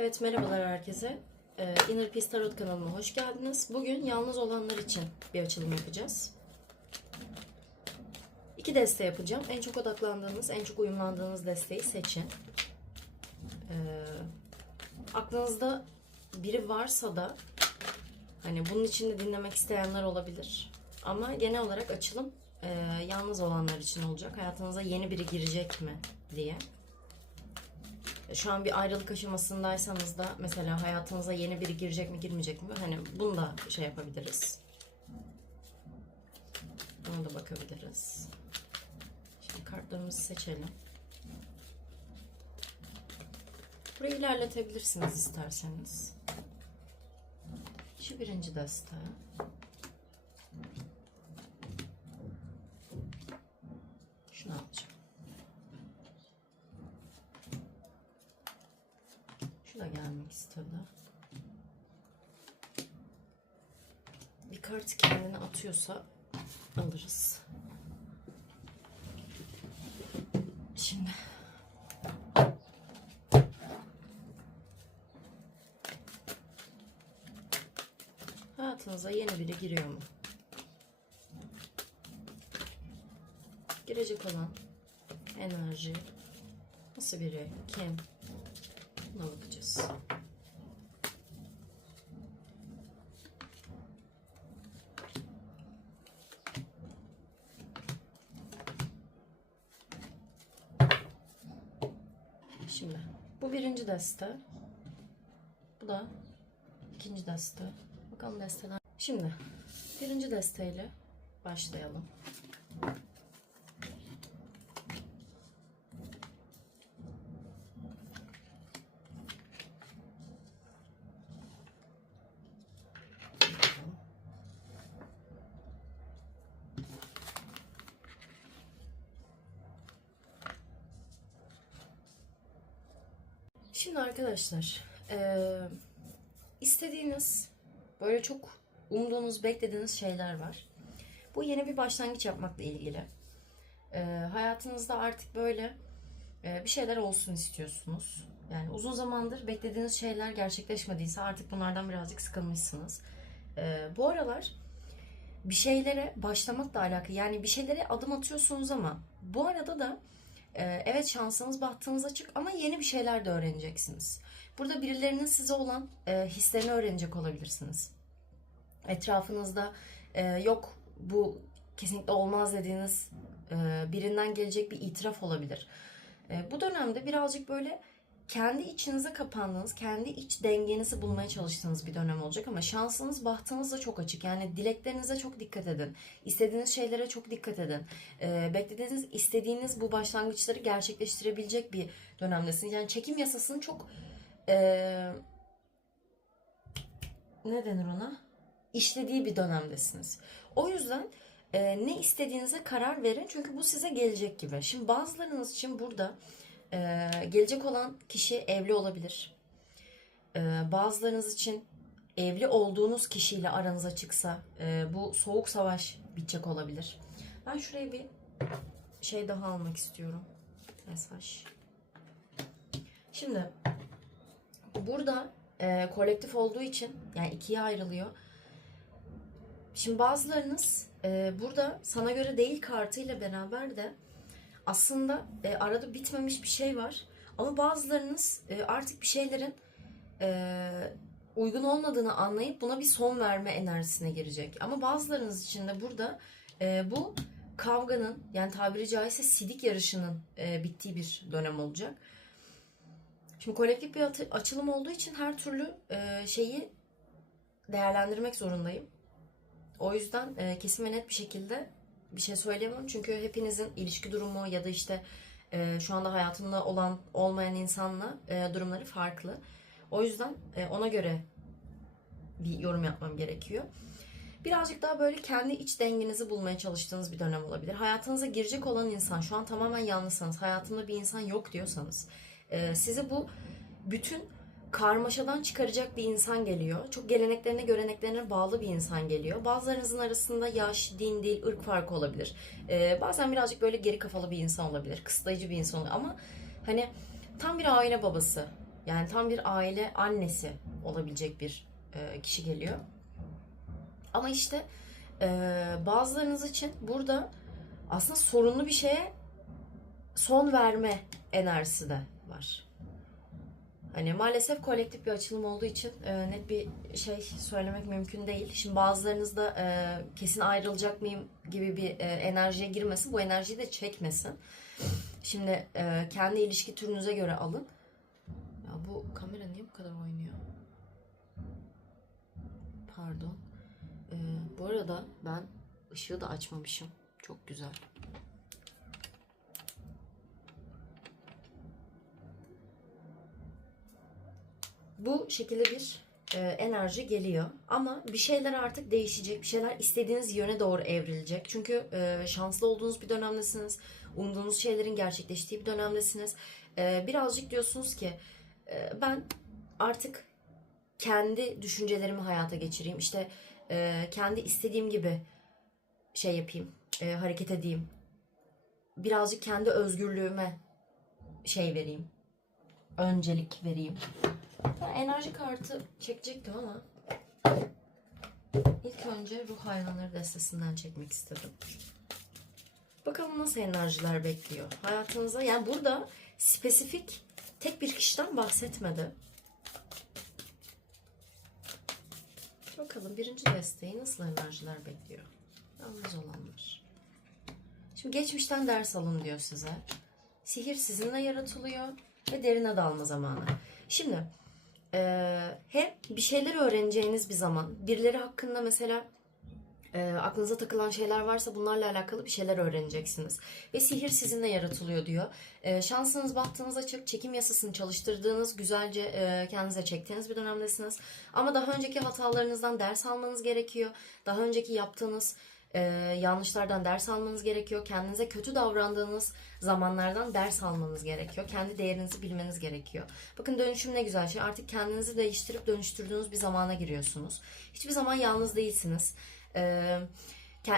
Evet merhabalar herkese. Ee, Inner Peace Tarot kanalıma hoş geldiniz. Bugün yalnız olanlar için bir açılım yapacağız. İki deste yapacağım. En çok odaklandığınız, en çok uyumlandığınız desteği seçin. Ee, aklınızda biri varsa da hani bunun için de dinlemek isteyenler olabilir. Ama genel olarak açılım e, yalnız olanlar için olacak. Hayatınıza yeni biri girecek mi diye. Şu an bir ayrılık aşamasındaysanız da mesela hayatınıza yeni biri girecek mi girmeyecek mi? Hani bunu da şey yapabiliriz. Buna da bakabiliriz. Şimdi kartlarımızı seçelim. Burayı ilerletebilirsiniz isterseniz. Şu birinci deste. Şunu alacağım. Şu da gelmek istedi. Bir kart atıyorsa alırız. Şimdi hayatınıza yeni biri giriyor mu? Girecek olan enerji nasıl biri? Kim? Buna bakacağız. Şimdi bu birinci deste. Bu da ikinci deste. Bakalım desteler. Şimdi birinci desteyle başlayalım. Şimdi arkadaşlar, eee, istediğiniz, böyle çok umduğunuz, beklediğiniz şeyler var. Bu yeni bir başlangıç yapmakla ilgili. Eee, hayatınızda artık böyle eee, bir şeyler olsun istiyorsunuz. Yani uzun zamandır beklediğiniz şeyler gerçekleşmediyse artık bunlardan birazcık sıkılmışsınız. Eee, bu aralar bir şeylere başlamakla alakalı, yani bir şeylere adım atıyorsunuz ama bu arada da Evet şansınız bahtınız açık ama yeni bir şeyler de öğreneceksiniz. Burada birilerinin size olan e, hislerini öğrenecek olabilirsiniz. Etrafınızda e, yok bu kesinlikle olmaz dediğiniz e, birinden gelecek bir itiraf olabilir. Bu dönemde birazcık böyle kendi içinize kapandığınız, kendi iç dengenizi bulmaya çalıştığınız bir dönem olacak ama şansınız, bahtınız da çok açık. Yani dileklerinize çok dikkat edin. İstediğiniz şeylere çok dikkat edin. Ee, beklediğiniz, istediğiniz bu başlangıçları gerçekleştirebilecek bir dönemdesiniz. Yani çekim yasasını çok ee, ne denir ona? İşlediği bir dönemdesiniz. O yüzden e, ne istediğinize karar verin çünkü bu size gelecek gibi. Şimdi bazılarınız için burada ee, gelecek olan kişi evli olabilir. Ee, bazılarınız için evli olduğunuz kişiyle aranıza çıksa e, bu soğuk savaş bitecek olabilir. Ben şuraya bir şey daha almak istiyorum. Mesaj. Şimdi burada e, kolektif olduğu için yani ikiye ayrılıyor. Şimdi bazılarınız e, burada sana göre değil kartıyla beraber de aslında e, arada bitmemiş bir şey var. Ama bazılarınız e, artık bir şeylerin e, uygun olmadığını anlayıp buna bir son verme enerjisine girecek. Ama bazılarınız için de burada e, bu kavganın yani tabiri caizse sidik yarışının e, bittiği bir dönem olacak. Şimdi kolektif bir açılım olduğu için her türlü e, şeyi değerlendirmek zorundayım. O yüzden e, kesin ve net bir şekilde bir şey söyleyemem. Çünkü hepinizin ilişki durumu ya da işte e, şu anda hayatında olan olmayan insanla e, durumları farklı. O yüzden e, ona göre bir yorum yapmam gerekiyor. Birazcık daha böyle kendi iç dengenizi bulmaya çalıştığınız bir dönem olabilir. Hayatınıza girecek olan insan şu an tamamen yalnızsanız, hayatımda bir insan yok diyorsanız e, size bu bütün karmaşadan çıkaracak bir insan geliyor. Çok geleneklerine, göreneklerine bağlı bir insan geliyor. Bazılarınızın arasında yaş, din, dil, ırk farkı olabilir. Ee, bazen birazcık böyle geri kafalı bir insan olabilir. Kısıtlayıcı bir insan olabilir. Ama hani tam bir aile babası. Yani tam bir aile annesi olabilecek bir e, kişi geliyor. Ama işte e, bazılarınız için burada aslında sorunlu bir şeye son verme enerjisi de var. Hani maalesef kolektif bir açılım olduğu için e, net bir şey söylemek mümkün değil. Şimdi bazılarınız da e, kesin ayrılacak mıyım gibi bir e, enerjiye girmesin. Bu enerjiyi de çekmesin. Şimdi e, kendi ilişki türünüze göre alın. Ya bu kamera niye bu kadar oynuyor? Pardon. E, bu arada ben ışığı da açmamışım. Çok güzel. Bu şekilde bir e, enerji geliyor. Ama bir şeyler artık değişecek. Bir şeyler istediğiniz yöne doğru evrilecek. Çünkü e, şanslı olduğunuz bir dönemdesiniz. Umduğunuz şeylerin gerçekleştiği bir dönemdesiniz. E, birazcık diyorsunuz ki e, ben artık kendi düşüncelerimi hayata geçireyim. İşte e, kendi istediğim gibi şey yapayım, e, hareket edeyim. Birazcık kendi özgürlüğüme şey vereyim. Öncelik vereyim. Enerji kartı çekecektim ama ilk önce ruh hayvanları destesinden çekmek istedim. Bakalım nasıl enerjiler bekliyor hayatınıza. Yani burada spesifik tek bir kişiden bahsetmedi. Bakalım birinci desteği nasıl enerjiler bekliyor. Yalnız olanlar. Şimdi geçmişten ders alın diyor size. Sihir sizinle yaratılıyor ve derine dalma zamanı. Şimdi ee, hem bir şeyler öğreneceğiniz bir zaman, birileri hakkında mesela e, aklınıza takılan şeyler varsa bunlarla alakalı bir şeyler öğreneceksiniz. Ve sihir sizinle yaratılıyor diyor. E, şansınız, bahtınız açık, çekim yasasını çalıştırdığınız, güzelce e, kendinize çektiğiniz bir dönemdesiniz. Ama daha önceki hatalarınızdan ders almanız gerekiyor. Daha önceki yaptığınız e, yanlışlardan ders almanız gerekiyor. Kendinize kötü davrandığınız zamanlardan ders almanız gerekiyor. Kendi değerinizi bilmeniz gerekiyor. Bakın dönüşüm ne güzel şey. Artık kendinizi değiştirip dönüştürdüğünüz bir zamana giriyorsunuz. Hiçbir zaman yalnız değilsiniz. E,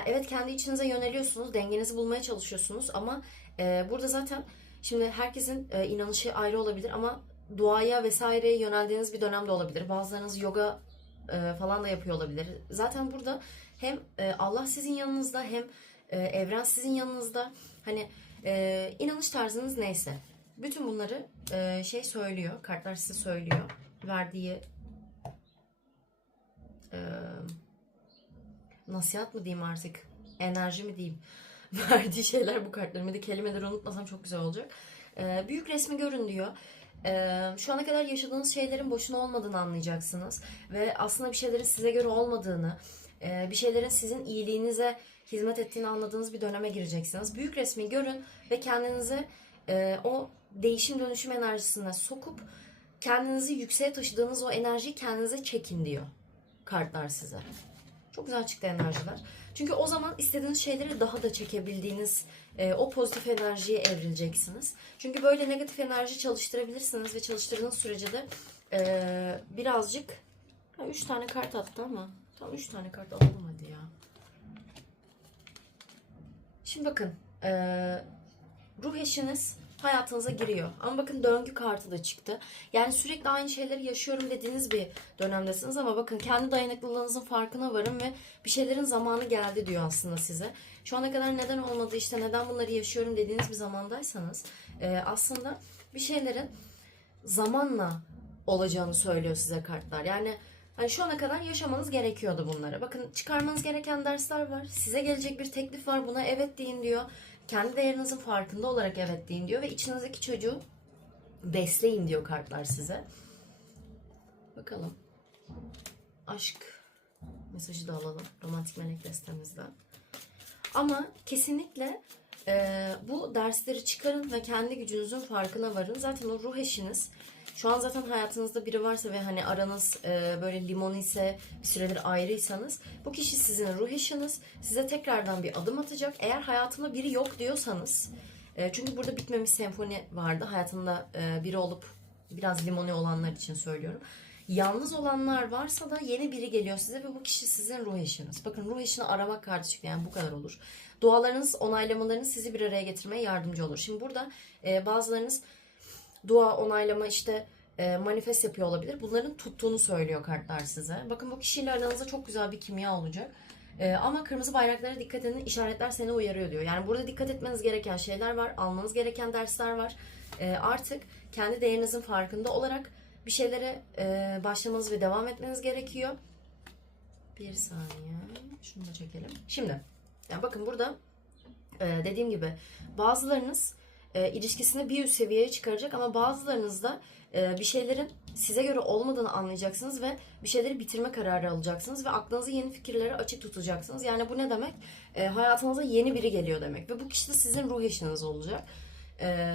evet kendi içinize yöneliyorsunuz. Dengenizi bulmaya çalışıyorsunuz. Ama e, burada zaten şimdi herkesin e, inanışı ayrı olabilir ama duaya vesaireye yöneldiğiniz bir dönemde olabilir. Bazılarınız yoga e, falan da yapıyor olabilir. Zaten burada hem e, Allah sizin yanınızda hem e, evren sizin yanınızda. Hani e, inanış tarzınız neyse. Bütün bunları e, şey söylüyor. Kartlar size söylüyor. Verdiği e, nasihat mı diyeyim artık? Enerji mi diyeyim? Verdiği şeyler bu kartların. Bir de kelimeleri unutmasam çok güzel olacak. E, büyük resmi görün diyor. Ee, şu ana kadar yaşadığınız şeylerin boşuna olmadığını anlayacaksınız ve aslında bir şeylerin size göre olmadığını, bir şeylerin sizin iyiliğinize hizmet ettiğini anladığınız bir döneme gireceksiniz. Büyük resmi görün ve kendinizi e, o değişim dönüşüm enerjisine sokup kendinizi yükseğe taşıdığınız o enerjiyi kendinize çekin diyor kartlar size. Çok güzel çıktı enerjiler. Çünkü o zaman istediğiniz şeyleri daha da çekebildiğiniz e, o pozitif enerjiye evrileceksiniz. Çünkü böyle negatif enerji çalıştırabilirsiniz ve çalıştırdığınız sürece de e, birazcık 3 tane kart attı ama tam 3 tane kart alalım hadi ya. Şimdi bakın e, ruh eşiniz hayatınıza giriyor. Ama bakın döngü kartı da çıktı. Yani sürekli aynı şeyleri yaşıyorum dediğiniz bir dönemdesiniz ama bakın kendi dayanıklılığınızın farkına varın ve bir şeylerin zamanı geldi diyor aslında size. Şu ana kadar neden olmadı işte neden bunları yaşıyorum dediğiniz bir zamandaysanız aslında bir şeylerin zamanla olacağını söylüyor size kartlar. Yani Hani şu ana kadar yaşamanız gerekiyordu bunları. Bakın çıkarmanız gereken dersler var. Size gelecek bir teklif var. Buna evet deyin diyor. Kendi değerinizin farkında olarak evet deyin diyor. Ve içinizdeki çocuğu besleyin diyor kartlar size. Bakalım. Aşk mesajı da alalım. Romantik melek destemizden. Ama kesinlikle e, bu dersleri çıkarın ve kendi gücünüzün farkına varın. Zaten o ruh eşiniz şu an zaten hayatınızda biri varsa ve hani aranız e, böyle limon ise bir süredir ayrıysanız bu kişi sizin ruh eşiniz. Size tekrardan bir adım atacak. Eğer hayatımda biri yok diyorsanız e, çünkü burada bitmemiş senfoni vardı. Hayatında e, biri olup biraz limoni olanlar için söylüyorum. Yalnız olanlar varsa da yeni biri geliyor size ve bu kişi sizin ruh eşiniz. Bakın ruh eşini aramak çıktı yani bu kadar olur. Dualarınız, onaylamalarınız sizi bir araya getirmeye yardımcı olur. Şimdi burada e, bazılarınız dua onaylama işte e, manifest yapıyor olabilir. Bunların tuttuğunu söylüyor kartlar size. Bakın bu kişiyle aranızda çok güzel bir kimya olacak. E, ama kırmızı bayraklara dikkat edin. İşaretler seni uyarıyor diyor. Yani burada dikkat etmeniz gereken şeyler var. Almanız gereken dersler var. E, artık kendi değerinizin farkında olarak bir şeylere e, başlamanız ve devam etmeniz gerekiyor. Bir saniye. Şunu da çekelim. Şimdi yani bakın burada e, dediğim gibi bazılarınız e, ilişkisini bir üst seviyeye çıkaracak ama bazılarınız da e, bir şeylerin size göre olmadığını anlayacaksınız ve bir şeyleri bitirme kararı alacaksınız ve aklınızı yeni fikirlere açık tutacaksınız. Yani bu ne demek? E, hayatınıza yeni biri geliyor demek ve bu kişi de sizin ruh eşiniz olacak. E,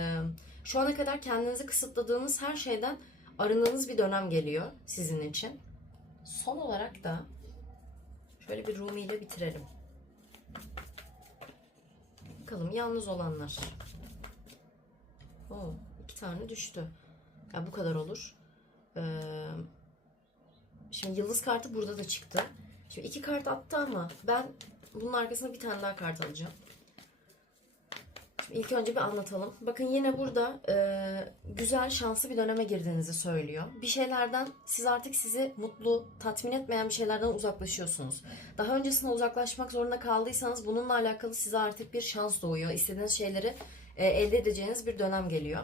şu ana kadar kendinizi kısıtladığınız her şeyden arındığınız bir dönem geliyor sizin için. Son olarak da şöyle bir Rumi ile bitirelim. Bakalım yalnız olanlar. Oo, iki tane düştü. Ya bu kadar olur. Ee, şimdi yıldız kartı burada da çıktı. Şimdi iki kart attı ama ben bunun arkasına bir tane daha kart alacağım. İlk önce bir anlatalım. Bakın yine burada e, güzel, şanslı bir döneme girdiğinizi söylüyor. Bir şeylerden siz artık sizi mutlu, tatmin etmeyen bir şeylerden uzaklaşıyorsunuz. Daha öncesinde uzaklaşmak zorunda kaldıysanız bununla alakalı size artık bir şans doğuyor. İstediğiniz şeyleri e, elde edeceğiniz bir dönem geliyor.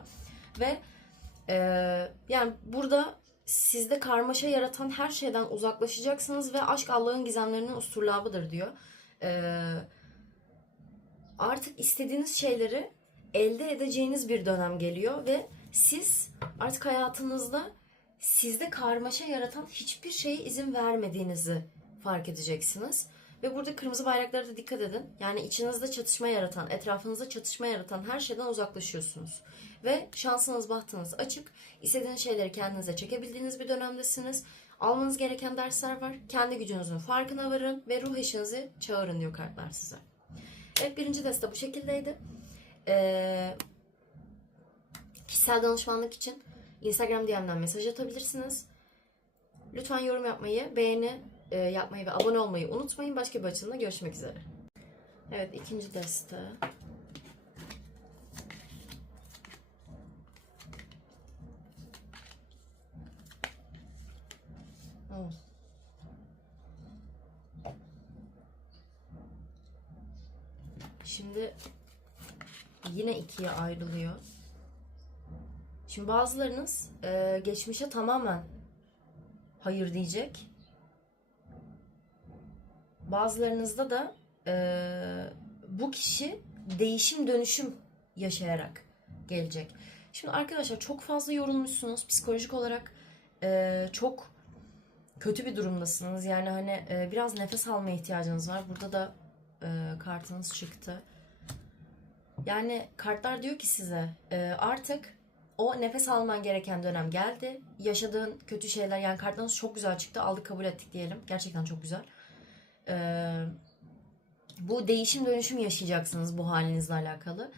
Ve e, yani burada sizde karmaşa yaratan her şeyden uzaklaşacaksınız ve aşk Allah'ın gizemlerinin usturlabıdır diyor. Eee artık istediğiniz şeyleri elde edeceğiniz bir dönem geliyor ve siz artık hayatınızda sizde karmaşa yaratan hiçbir şeye izin vermediğinizi fark edeceksiniz. Ve burada kırmızı bayraklara da dikkat edin. Yani içinizde çatışma yaratan, etrafınızda çatışma yaratan her şeyden uzaklaşıyorsunuz. Ve şansınız, bahtınız açık. İstediğiniz şeyleri kendinize çekebildiğiniz bir dönemdesiniz. Almanız gereken dersler var. Kendi gücünüzün farkına varın ve ruh eşinizi çağırın diyor kartlar size. Evet birinci deste bu şekildeydi. Ee, kişisel danışmanlık için Instagram DM'den mesaj atabilirsiniz. Lütfen yorum yapmayı, beğeni e, yapmayı ve abone olmayı unutmayın. Başka bir açımda görüşmek üzere. Evet ikinci deste. Oh. Şimdi yine ikiye ayrılıyor. Şimdi bazılarınız e, geçmişe tamamen hayır diyecek. Bazılarınızda da e, bu kişi değişim dönüşüm yaşayarak gelecek. Şimdi arkadaşlar çok fazla yorulmuşsunuz psikolojik olarak e, çok kötü bir durumdasınız. Yani hani e, biraz nefes almaya ihtiyacınız var. Burada da e, kartınız çıktı. Yani kartlar diyor ki size e, artık o nefes alman gereken dönem geldi. Yaşadığın kötü şeyler yani kartlarınız çok güzel çıktı. Aldık kabul ettik diyelim. Gerçekten çok güzel. E, bu değişim dönüşüm yaşayacaksınız bu halinizle alakalı.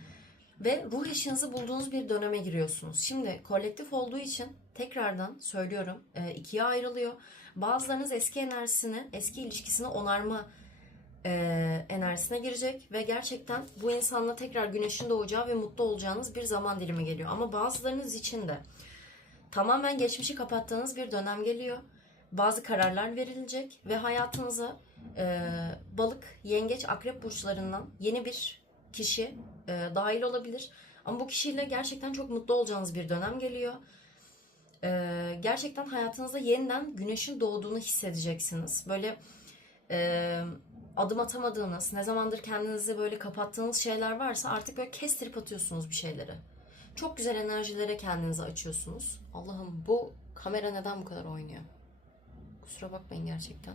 Ve ruh eşinizi bulduğunuz bir döneme giriyorsunuz. Şimdi kolektif olduğu için tekrardan söylüyorum e, ikiye ayrılıyor. Bazılarınız eski enerjisini, eski ilişkisini onarma e, enerjisine girecek ve gerçekten bu insanla tekrar güneşin doğacağı ve mutlu olacağınız bir zaman dilimi geliyor. Ama bazılarınız için de tamamen geçmişi kapattığınız bir dönem geliyor. Bazı kararlar verilecek ve hayatınıza e, balık, yengeç, akrep burçlarından yeni bir kişi e, dahil olabilir. Ama bu kişiyle gerçekten çok mutlu olacağınız bir dönem geliyor. E, gerçekten hayatınızda yeniden güneşin doğduğunu hissedeceksiniz. Böyle e, adım atamadığınız, ne zamandır kendinizi böyle kapattığınız şeyler varsa artık böyle kestirip atıyorsunuz bir şeyleri. Çok güzel enerjilere kendinizi açıyorsunuz. Allah'ım bu kamera neden bu kadar oynuyor? Kusura bakmayın gerçekten.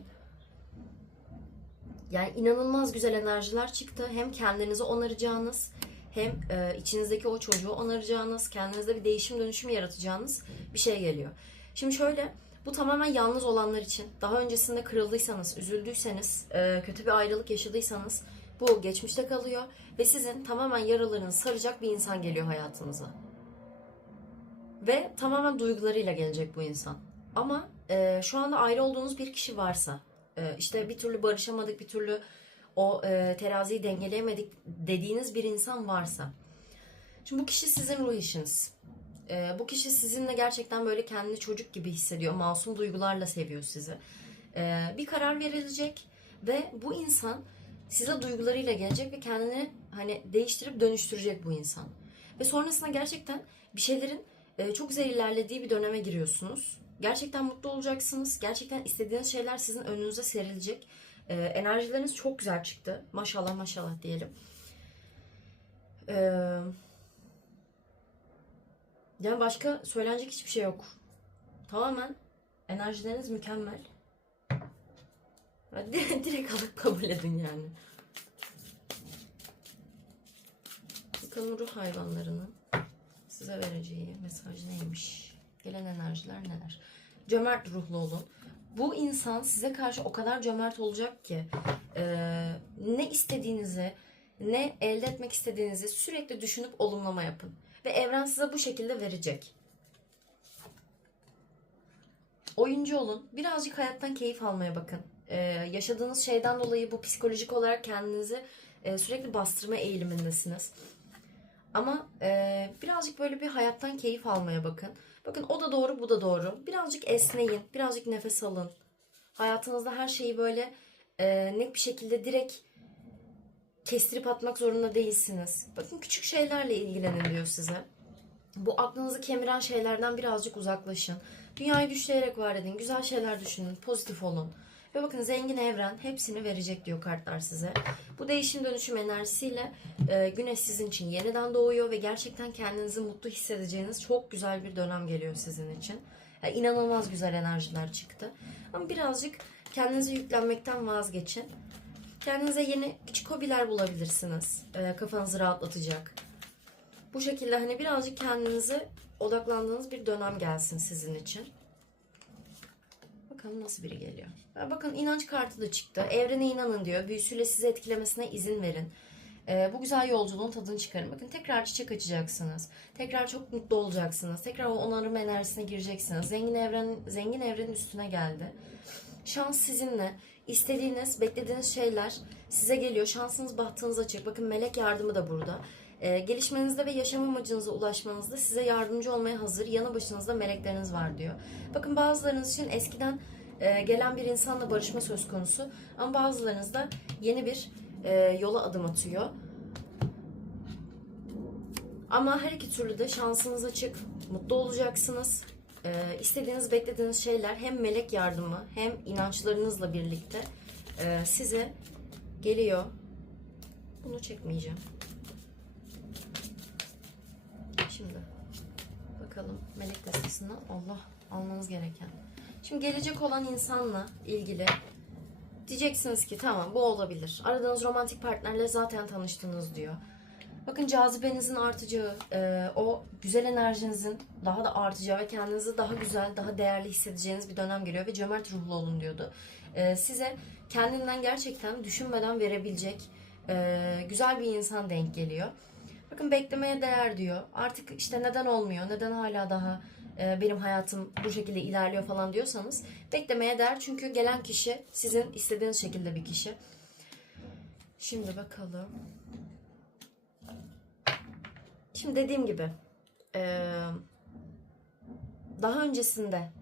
Yani inanılmaz güzel enerjiler çıktı. Hem kendinizi onaracağınız, hem e, içinizdeki o çocuğu onaracağınız, kendinizde bir değişim dönüşüm yaratacağınız bir şey geliyor. Şimdi şöyle, bu tamamen yalnız olanlar için. Daha öncesinde kırıldıysanız, üzüldüyseniz, e, kötü bir ayrılık yaşadıysanız bu geçmişte kalıyor ve sizin tamamen yaralarınızı saracak bir insan geliyor hayatınıza. Ve tamamen duygularıyla gelecek bu insan. Ama e, şu anda ayrı olduğunuz bir kişi varsa, e, işte bir türlü barışamadık, bir türlü o e, teraziyi dengeleyemedik dediğiniz bir insan varsa. Şimdi bu kişi sizin ruh eşiniz. Ee, bu kişi sizinle gerçekten böyle kendini çocuk gibi hissediyor. Masum duygularla seviyor sizi. Ee, bir karar verilecek ve bu insan size duygularıyla gelecek ve kendini hani değiştirip dönüştürecek bu insan. Ve sonrasında gerçekten bir şeylerin e, çok güzel ilerlediği bir döneme giriyorsunuz. Gerçekten mutlu olacaksınız. Gerçekten istediğiniz şeyler sizin önünüze serilecek. Ee, enerjileriniz çok güzel çıktı. Maşallah maşallah diyelim. Ee, yani başka söylenecek hiçbir şey yok. Tamamen enerjileriniz mükemmel. Direkt alıp kabul edin yani. Bakalım ruh hayvanlarının size vereceği mesaj neymiş? Gelen enerjiler neler? Cömert ruhlu olun. Bu insan size karşı o kadar cömert olacak ki e, ne istediğinizi ne elde etmek istediğinizi sürekli düşünüp olumlama yapın. Ve evren size bu şekilde verecek. Oyuncu olun. Birazcık hayattan keyif almaya bakın. Ee, yaşadığınız şeyden dolayı bu psikolojik olarak kendinizi e, sürekli bastırma eğilimindesiniz. Ama e, birazcık böyle bir hayattan keyif almaya bakın. Bakın o da doğru, bu da doğru. Birazcık esneyin, birazcık nefes alın. Hayatınızda her şeyi böyle e, net bir şekilde direkt kestirip atmak zorunda değilsiniz. Bakın küçük şeylerle ilgilenin diyor size. Bu aklınızı kemiren şeylerden birazcık uzaklaşın. Dünyayı düşleyerek var edin. Güzel şeyler düşünün. Pozitif olun. Ve bakın zengin evren hepsini verecek diyor kartlar size. Bu değişim dönüşüm enerjisiyle e, güneş sizin için yeniden doğuyor ve gerçekten kendinizi mutlu hissedeceğiniz çok güzel bir dönem geliyor sizin için. Yani inanılmaz güzel enerjiler çıktı. Ama birazcık kendinize yüklenmekten vazgeçin. Kendinize yeni küçük hobiler bulabilirsiniz. E, kafanızı rahatlatacak. Bu şekilde hani birazcık kendinize odaklandığınız bir dönem gelsin sizin için. Bakalım nasıl biri geliyor. Ha, Bakın inanç kartı da çıktı. Evrene inanın diyor. Büyüsüyle sizi etkilemesine izin verin. Ee, bu güzel yolculuğun tadını çıkarın. Bakın tekrar çiçek açacaksınız. Tekrar çok mutlu olacaksınız. Tekrar o onarım enerjisine gireceksiniz. Zengin evren zengin evrenin üstüne geldi. Şans sizinle. İstediğiniz, beklediğiniz şeyler size geliyor. Şansınız, bahtınız açık. Bakın melek yardımı da burada. Ee, gelişmenizde ve yaşam amacınıza ulaşmanızda size yardımcı olmaya hazır. Yanı başınızda melekleriniz var diyor. Bakın bazılarınız için eskiden e, gelen bir insanla barışma söz konusu. Ama bazılarınız da yeni bir e, yola adım atıyor. Ama her iki türlü de şansınız açık. Mutlu olacaksınız. Ee, istediğiniz, beklediğiniz şeyler hem melek yardımı hem inançlarınızla birlikte e, size geliyor. Bunu çekmeyeceğim. Şimdi bakalım melek destesinden Allah almanız gereken. Şimdi gelecek olan insanla ilgili diyeceksiniz ki tamam bu olabilir. Aradığınız romantik partnerle zaten tanıştınız diyor. Bakın cazibenizin artacağı, e, o güzel enerjinizin daha da artacağı ve kendinizi daha güzel, daha değerli hissedeceğiniz bir dönem geliyor ve cömert ruhlu olun diyordu. E, size kendinden gerçekten düşünmeden verebilecek e, güzel bir insan denk geliyor. Bakın beklemeye değer diyor. Artık işte neden olmuyor, neden hala daha e, benim hayatım bu şekilde ilerliyor falan diyorsanız beklemeye değer. Çünkü gelen kişi sizin istediğiniz şekilde bir kişi. Şimdi bakalım. Şimdi dediğim gibi daha öncesinde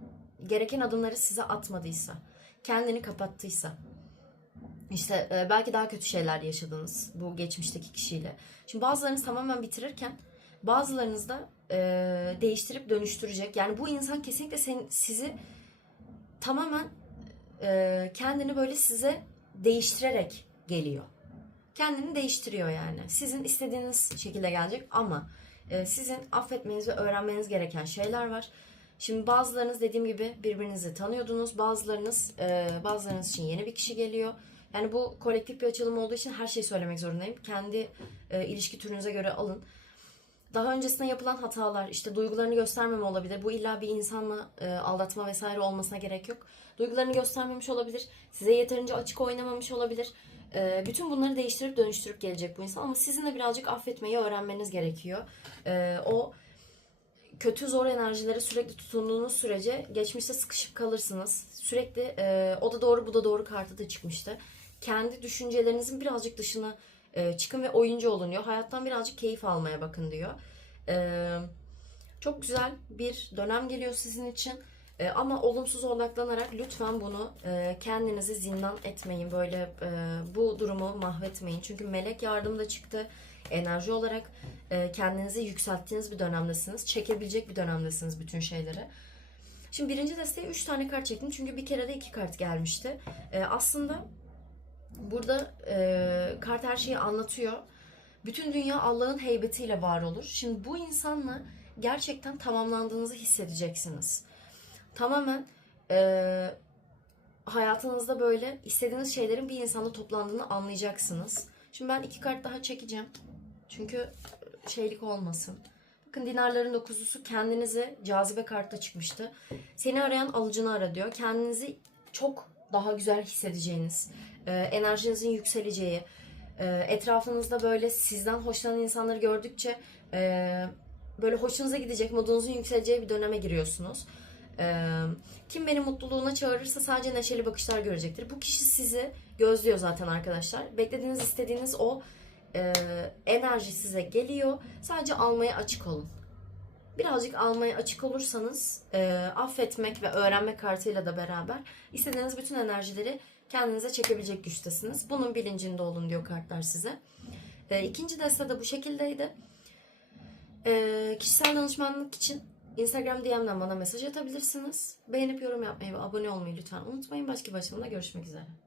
gereken adımları size atmadıysa, kendini kapattıysa, işte belki daha kötü şeyler yaşadınız bu geçmişteki kişiyle. Şimdi bazılarınız tamamen bitirirken bazılarınız da değiştirip dönüştürecek. Yani bu insan kesinlikle sen, sizi tamamen kendini böyle size değiştirerek geliyor kendini değiştiriyor yani. Sizin istediğiniz şekilde gelecek ama e, sizin affetmeniz ve öğrenmeniz gereken şeyler var. Şimdi bazılarınız dediğim gibi birbirinizi tanıyordunuz. Bazılarınız e, bazılarınız için yeni bir kişi geliyor. Yani bu kolektif bir açılım olduğu için her şeyi söylemek zorundayım. Kendi e, ilişki türünüze göre alın. Daha öncesinde yapılan hatalar, işte duygularını göstermeme olabilir. Bu illa bir insanla e, aldatma vesaire olmasına gerek yok. Duygularını göstermemiş olabilir. Size yeterince açık oynamamış olabilir. E, bütün bunları değiştirip dönüştürüp gelecek bu insan. Ama sizin de birazcık affetmeyi öğrenmeniz gerekiyor. E, o kötü zor enerjilere sürekli tutunduğunuz sürece geçmişte sıkışıp kalırsınız. Sürekli e, o da doğru bu da doğru kartı da çıkmıştı. Kendi düşüncelerinizin birazcık dışına e, çıkın ve oyuncu olun diyor. Hayattan birazcık keyif almaya bakın diyor. E, Çok güzel bir dönem geliyor sizin için. Ee, ama olumsuz odaklanarak lütfen bunu e, kendinizi zindan etmeyin. Böyle e, bu durumu mahvetmeyin. Çünkü melek yardım da çıktı. Enerji olarak e, kendinizi yükselttiğiniz bir dönemdesiniz. Çekebilecek bir dönemdesiniz bütün şeyleri. Şimdi birinci desteğe 3 tane kart çektim. Çünkü bir kere de 2 kart gelmişti. E, aslında burada e, kart her şeyi anlatıyor. Bütün dünya Allah'ın heybetiyle var olur. Şimdi bu insanla gerçekten tamamlandığınızı hissedeceksiniz. Tamamen e, hayatınızda böyle istediğiniz şeylerin bir insanda toplandığını anlayacaksınız. Şimdi ben iki kart daha çekeceğim. Çünkü şeylik olmasın. Bakın dinarların dokuzusu kendinize cazibe kartla çıkmıştı. Seni arayan alıcını ara diyor. Kendinizi çok daha güzel hissedeceğiniz, e, enerjinizin yükseleceği, e, etrafınızda böyle sizden hoşlanan insanları gördükçe e, böyle hoşunuza gidecek, modunuzun yükseleceği bir döneme giriyorsunuz. Kim beni mutluluğuna çağırırsa sadece neşeli bakışlar görecektir. Bu kişi sizi gözlüyor zaten arkadaşlar. Beklediğiniz, istediğiniz o enerji size geliyor. Sadece almaya açık olun. Birazcık almaya açık olursanız e, affetmek ve öğrenmek kartıyla da beraber istediğiniz bütün enerjileri kendinize çekebilecek güçtesiniz. Bunun bilincinde olun diyor kartlar size. E, ikinci deste de bu şekildeydi. E, kişisel danışmanlık için Instagram DM'den bana mesaj atabilirsiniz. Beğenip yorum yapmayı ve abone olmayı lütfen unutmayın. Başka başımda görüşmek üzere.